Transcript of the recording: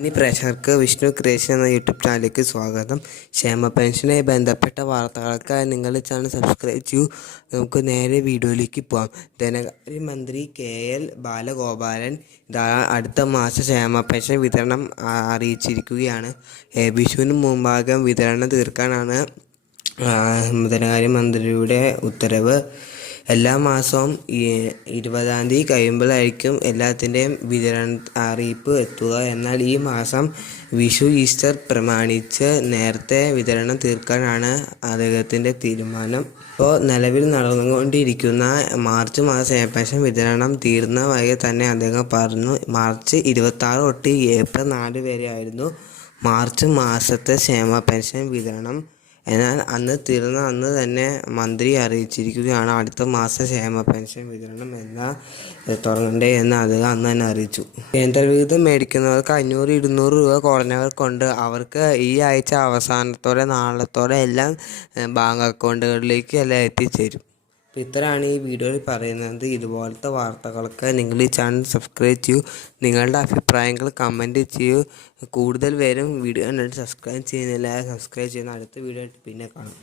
ഇനി പ്രേക്ഷകർക്ക് വിഷ്ണു ക്രിയേഷൻ എന്ന യൂട്യൂബ് ചാനലിലേക്ക് സ്വാഗതം. ക്ഷേമ പെൻഷനുമായി ബന്ധപ്പെട്ട വാർത്തകൾക്കായി നിങ്ങൾ ചാനൽ സബ്സ്ക്രൈബ് ചെയ്യൂ. നമുക്ക് നേരെ വീഡിയോയിലേക്ക് പോകാം ധനകാര്യമന്ത്രി കെ എൽ ബാലഗോപാലൻ അടുത്ത മാസം ക്ഷേമ പെൻഷൻ വിതരണം അറിയിച്ചിരിക്കുകയാണ്. വിഷുവിന് മുമ്പാകം വിതരണം തീർക്കാനാണ് ധനകാര്യ മന്ത്രിയുടെ ഉത്തരവ്. എല്ലാ മാസവും ഇരുപതാം തീയതി കഴിയുമ്പോഴായിരിക്കും എല്ലാത്തിന്റെയും വിതരണ അറിയിപ്പ് എത്തുക. എന്നാൽ ഈ മാസം വിഷു ഈസ്റ്റർ പ്രമാണിച്ച് നേരത്തെ വിതരണം തീർക്കാനാണ് അദ്ദേഹത്തിന്റെ തീരുമാനം. ഇപ്പോൾ നിലവിൽ നടന്നുകൊണ്ടിരിക്കുന്ന മാർച്ച് മാസം ഏകദേശം വിതരണം തീർന്ന വകെ തന്നെ അദ്ദേഹം പറഞ്ഞു. മാർച്ച് ഇരുപത്താറ് തൊട്ട് ഏപ്രിൽ നാല് വരെയായിരുന്നു മാർച്ച് മാസത്തെ ക്ഷേമ പെൻഷൻ വിതരണം. എന്നാൽ അന്ന് തീർന്ന അന്ന് തന്നെ മന്ത്രി അറിയിച്ചിരിക്കുകയാണ് അടുത്ത മാസ ക്ഷേമ പെൻഷൻ വിതരണം എന്ന തുടങ്ങണ്ടേ എന്ന് അദ്ദേഹം അന്ന് തന്നെ അറിയിച്ചു. കേന്ദ്രവിഹിതം മേടിക്കുന്നവർക്ക് അഞ്ഞൂറ് ഇരുന്നൂറ് രൂപ കുറഞ്ഞവർക്കുണ്ട് കൊണ്ട് അവർക്ക് ഈ ആഴ്ച അവസാനത്തോടെ നാളത്തോടെ എല്ലാം ബാങ്ക് അക്കൗണ്ടുകളിലേക്ക് എല്ലാം എത്തിച്ചേരും. അപ്പോൾ ഇത്രയാണ് ഈ വീഡിയോയിൽ പറയുന്നത്. ഇതുപോലത്തെ വാർത്തകൾക്ക് നിങ്ങൾ ഈ ചാനൽ സബ്സ്ക്രൈബ് ചെയ്യൂ. നിങ്ങളുടെ അഭിപ്രായങ്ങൾ കമന്റ് ചെയ്യൂ. കൂടുതൽ പേരും വീഡിയോ സബ്സ്ക്രൈബ് ചെയ്യുന്നില്ല. സബ്സ്ക്രൈബ് ചെയ്യുന്ന അടുത്ത വീഡിയോ പിന്നെ കാണാം.